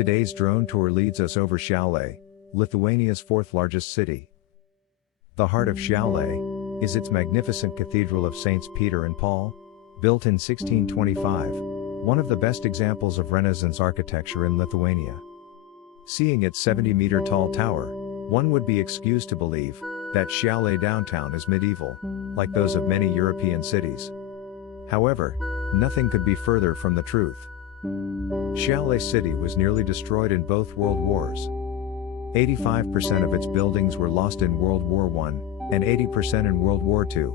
Today's drone tour leads us over Šiauliai, Lithuania's fourth largest city. The heart of Šiauliai is its magnificent Cathedral of Saints Peter and Paul, built in 1625, one of the best examples of Renaissance architecture in Lithuania. Seeing its 70-meter tall tower, one would be excused to believe that Šiauliai downtown is medieval, like those of many European cities. However, nothing could be further from the truth. Šiauliai city was nearly destroyed in both World Wars. 85% of its buildings were lost in World War I, and 80% in World War II.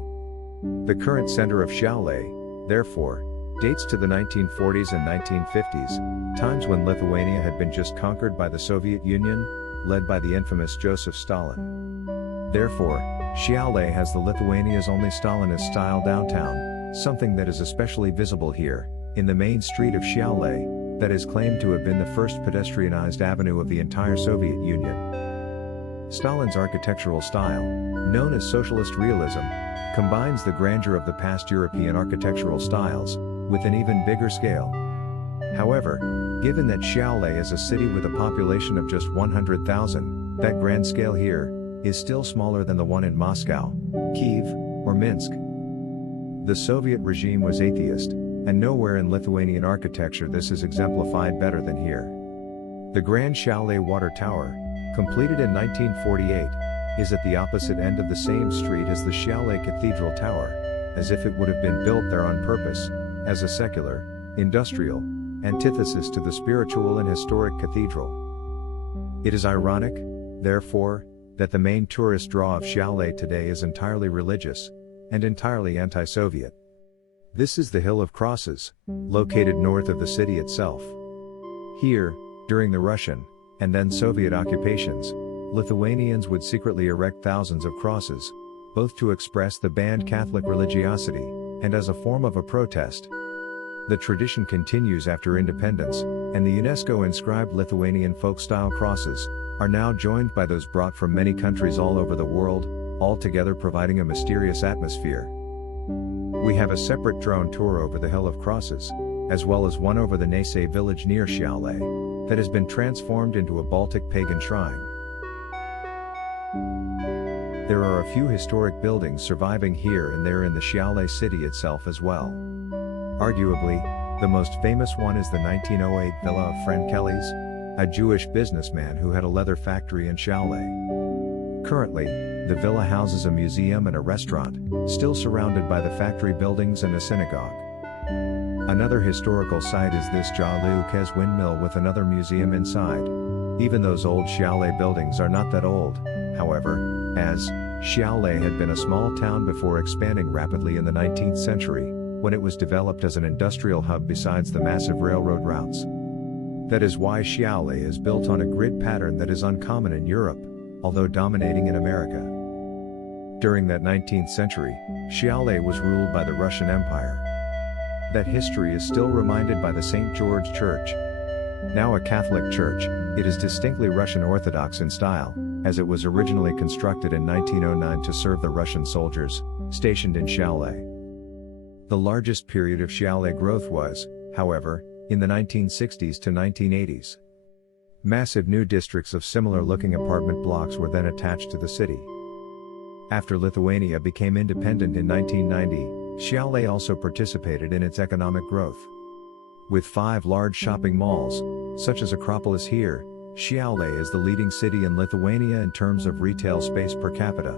The current center of Šiauliai, therefore, dates to the 1940s and 1950s, times when Lithuania had been just conquered by the Soviet Union, led by the infamous Joseph Stalin. Therefore, Šiauliai has the Lithuania's only Stalinist-style downtown, something that is especially visible here, in the main street of Šiauliai, that is claimed to have been the first pedestrianized avenue of the entire Soviet Union. Stalin's architectural style, known as socialist realism, combines the grandeur of the past European architectural styles, with an even bigger scale. However, given that Šiauliai is a city with a population of just 100,000, that grand scale here is still smaller than the one in Moscow, Kyiv, or Minsk. The Soviet regime was atheist, and nowhere in Lithuanian architecture this is exemplified better than here. The Grand Šiauliai Water Tower, completed in 1948, is at the opposite end of the same street as the Šiauliai Cathedral Tower, as if it would have been built there on purpose, as a secular, industrial, antithesis to the spiritual and historic cathedral. It is ironic, therefore, that the main tourist draw of Šiauliai today is entirely religious, and entirely anti-Soviet. This is the Hill of Crosses, located north of the city itself. Here, during the Russian, and then Soviet occupations, Lithuanians would secretly erect thousands of crosses, both to express the banned Catholic religiosity, and as a form of a protest. The tradition continues after independence, and the UNESCO-inscribed Lithuanian folk-style crosses are now joined by those brought from many countries all over the world, altogether providing a mysterious atmosphere. We have a separate drone tour over the Hill of Crosses, as well as one over the Rennaisance village near Šiauliai, that has been transformed into a Baltic pagan shrine. There are a few historic buildings surviving here and there in the Šiauliai city itself as well. Arguably, the most famous one is the 1908 villa of friend Kelly's, a Jewish businessman who had a leather factory in Šiauliai. Currently, the villa houses a museum and a restaurant, still surrounded by the factory buildings and a synagogue. Another historical site is this Šiauliai windmill with another museum inside. Even those old Šiauliai buildings are not that old, however, as Šiauliai had been a small town before expanding rapidly in the 19th century, when it was developed as an industrial hub besides the massive railroad routes. That is why Šiauliai is built on a grid pattern that is uncommon in Europe, although dominating in America. During that 19th century, Šiauliai was ruled by the Russian Empire. That history is still reminded by the St. George Church. Now a Catholic church, it is distinctly Russian Orthodox in style, as it was originally constructed in 1909 to serve the Russian soldiers stationed in Šiauliai. The largest period of Šiauliai growth was, however, in the 1960s to 1980s. Massive new districts of similar-looking apartment blocks were then attached to the city. After Lithuania became independent in 1990, Šiauliai also participated in its economic growth. With 5 large shopping malls, such as Acropolis here, Šiauliai is the leading city in Lithuania in terms of retail space per capita.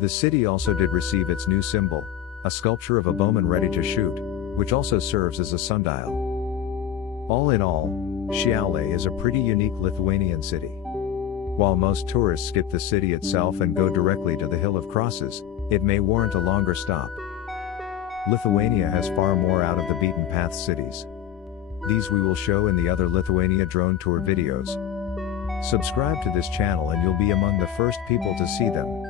The city also did receive its new symbol, a sculpture of a bowman ready to shoot, which also serves as a sundial. All in all, Šiauliai is a pretty unique Lithuanian city. While most tourists skip the city itself and go directly to the Hill of Crosses, it may warrant a longer stop. Lithuania has far more out-of-the-beaten-path cities. These we will show in the other Lithuania Drone Tour videos. Subscribe to this channel and you'll be among the first people to see them.